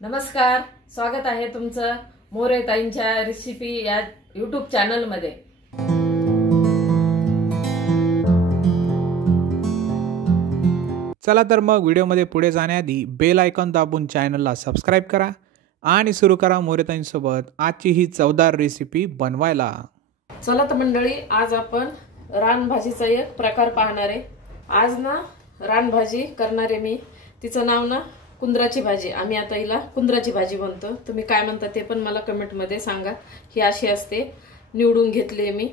नमस्कार, स्वागत आहे तुमचं मोरे ताईंच्या रेसिपी या YouTube चॅनल मध्ये। चला तर मग व्हिडिओमध्ये पुढे जाण्याआधी बेल आयकॉन दाबून चॅनलला सबस्क्राइब करा आणि सुरू करा मोरे ताईंसोबत आजची ही चवदार रेसिपी बनवायला। चला तर मंडळी, आज आपण रानभाजीचा एक प्रकार पाहणार आहे। आज ना रानभाजी करणार आहे मी, तिचं नाव ना कुंदराची भाजी। आम्ही आता हिला कुंदराची भाजी म्हणतो, तुम्ही काय म्हणता ते पण मला कमेंट मध्ये सांगा। ही अशी असते, निवडून घेतली मी,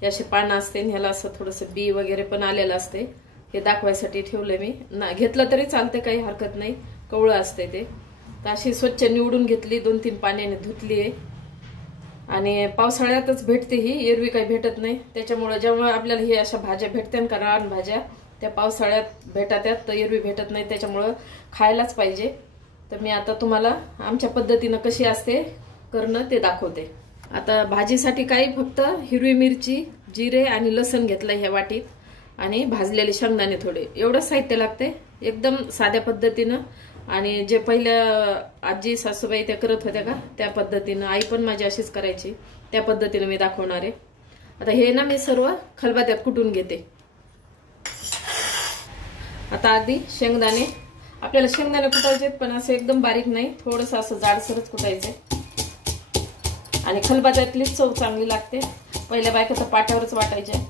ही अशी पानं असते, ह्याला असं थोडंसं बी वगैरे पण आलेलं असते, हे दाखवायसाठी ठेवले मी। ना घेतलं तरी चालते, काही हरकत नाही, कवळं असते ते। तर अशी स्वच्छ निवडून घेतली, 2-3 पाण्याने धुतली आहे। आणि पावसाळ्यातच भेटते ही, एरवी काही भेटत नाही, त्याच्यामुळे जेव्हा आपल्याला ही अशा भाज्या भेटतात का रानभाज्या, त्या पावसाळ्यात भेटतात, तर एरवी भेटत नाही, त्याच्यामुळे खायलाच पाहिजे। तर मी आता तुम्हाला आमच्या पद्धतीने कशी असते करणं ते दाखवते। आता भाजीसाठी काही फक्त हिरवी मिरची, जिरे आणि लसण घेतलं ह्या वाटीत, आणि भाजलेले शेंगदाणे थोडे, एवढं साहित्य लागते एकदम साध्या पद्धतीनं। आणि जे पहिल्या आजी सासूबाई त्या करत होत्या का त्या पद्धतीनं, आई पण माझी अशीच करायची, त्या पद्धतीने मी दाखवणार आहे। आता हे ना मी सर्व खलबत्त्यात कुटून घेते। आता आधी शेंगदाणे, आपल्याला शेंगदाणे कुटायचे पण असं एकदम बारीक नाही, थोडंसं असं जाडसरच कुटायचे। आणि खलबत्त्यातली चव चांगली लागते, पहिल्या बायका तर पाट्यावरच वाटायच्या,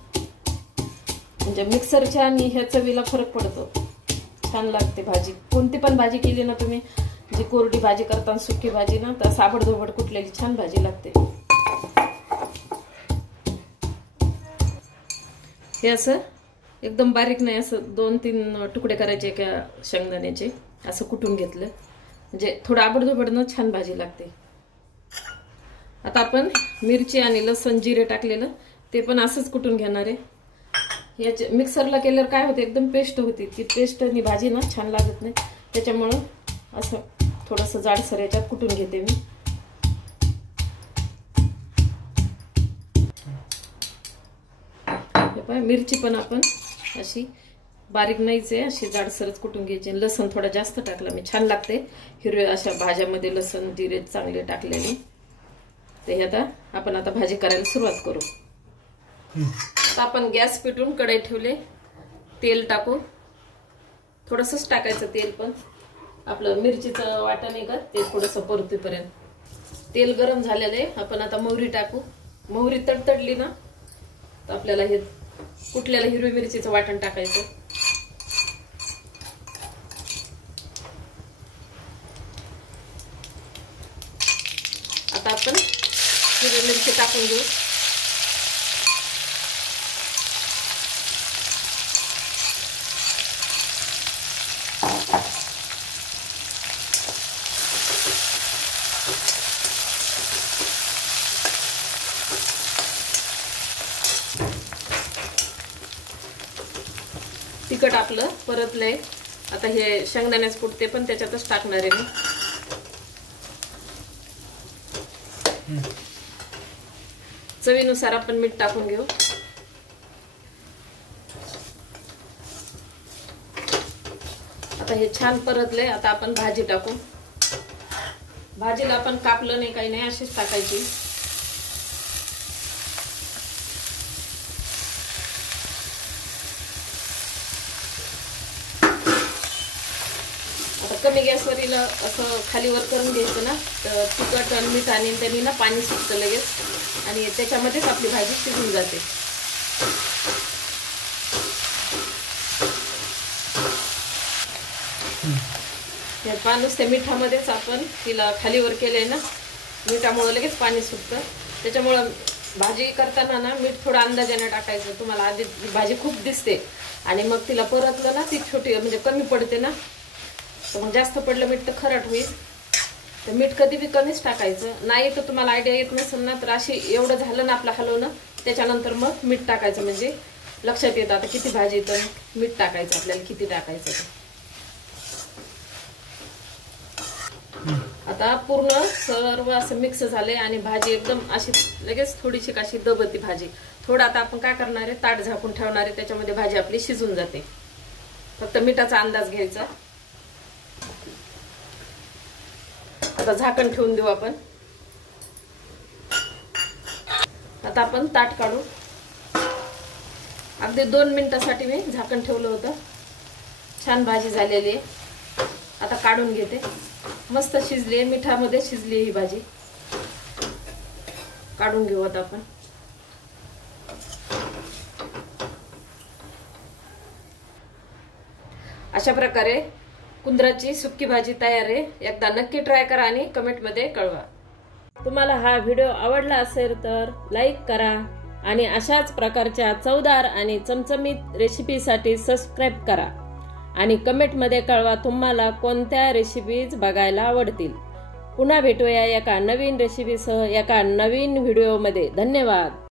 म्हणजे मिक्सरच्या आणि ह्या चवीला फरक पडतो, छान लागते भाजी। कोणती पण भाजी केली ना तुम्ही, जी कोरडी भाजी करता सुकी भाजी ना, तर साबडधोबड कुटलेली छान भाजी लागते। हे असं एकदम बारीक नाही, असं 2-3 तुकडे करायचे एका शेंगदाण्याचे, असं कुटून घेतलं म्हणजे थोडं आबडधोबडनं छान भाजी लागते। आता आपण मिरची आणि लसण जिरे टाकलेलं ते पण असंच कुटून घेणार आहे। याचे मिक्सरला केल्यावर काय होते, एकदम पेस्ट होती, ती पेस्ट आणि भाजी ना छान लागत नाही, त्याच्यामुळं असं थोडंसं जाडसर याच्यात कुटून घेते मी। मिरची पण आपण अशी बारीक नाहीच आहे, अशी जाडसरच कुटून घ्यायची। लसण थोडा जास्त टाकला मी, छान लागते हिरव्या अशा भाज्यामध्ये लसण जिरे चांगले टाकलेले। ते आता आपण आता भाजी करायला सुरुवात करू। आता आपण गॅस पेटवून कढई ठेवले, तेल टाकू, थोडंसंच टाकायचं तेल, पण आपलं मिरचीचं वाटण आहे का ते थोडंसं परतेपर्यंत। तेल गरम झालेलं आहे, आपण आता मोहरी टाकू। मोहरी तडतडली ना तर आपल्याला हे कुटलेलं हिरवी मिरचीचं वाटण टाकायचं। आता आपण हिरवी मिरची टाकून घेऊ। तिखट आपलं परतलंय, आता हे शेंगदाण्याचं कूट ते पण त्याच्यातच टाकणार आहे मी। चवीनुसार आपण मीठ टाकून घेऊ। आता हे छान परतलंय, आता आपण भाजी टाकू। भाजीला आपण कापलं नाही, काही नाही, अशीच टाकायची। कमी गॅसवर हिला असं खालीवर करून घ्यायचं ना, तर तिखट आणि मीठ आणि त्यांनी ना पाणी सुटतं लगेच, आणि त्याच्यामध्येच आपली भाजी शिजून जाते। या नुसत्या मिठामध्येच आपण तिला खालीवर केलंय ना, मिठामुळे लगेच पाणी सुटतं, त्याच्यामुळं भाजी करताना ना मीठ थोडं अंदाजाने टाकायचं। तुम्हाला आधी भाजी खूप दिसते आणि मग तिला परतलं ना ती छोटी म्हणजे कमी पडते ना, तर मग जास्त पडलं मीठ तर खरट होईल, तर मीठ कधी बी कमीच टाकायचं। नाही तर तुम्हाला आयडिया येत नसेल ना, तर अशी एवढं झालं ना आपलं हलवणं, त्याच्यानंतर मग मीठ टाकायचं, म्हणजे लक्षात येतं आता किती भाजी तर मीठ टाकायचं आपल्याला, किती टाकायचं ते। आता पूर्ण सर्व असं मिक्स झाले आणि भाजी एकदम अशी लगेच थोडीशी काशी दबती भाजी। थोडं आता आपण काय करणार आहे, ताट झाकून ठेवणार आहे, त्याच्यामध्ये भाजी आपली शिजून जाते। फक्त मिठाचा अंदाज घ्यायचा। आता झाकण ठेवून देऊ आपण. आता आपण ताट काढू. अगदी 2 मिनिटासाठी मी झाकण ठेवलं होतं. छान भाजी झालेली आहे. आता काढून घेते. मस्त शिजली आहे, मिठामध्ये शिजली ही भाजी. काढून घेऊ आता आपण. अशा प्रकारे कुंद्राची सुक्की भाजी तयार आहे. एकदा नक्की ट्राय करा आणि कमेंटमध्ये कळवा. तुम्हाला हा व्हिडिओ आवडला असेल तर लाईक करा आणि अशाच प्रकारच्या चवदार आणि चमचमीत रेसिपीसाठी सबस्क्राईब करा आणि कमेंटमध्ये कळवा तुम्हाला कोणत्या रेसिपीज बघायला आवडतील. पुन्हा भेटूया एका नवीन रेसिपीसह एका नवीन व्हिडिओमध्ये. धन्यवाद.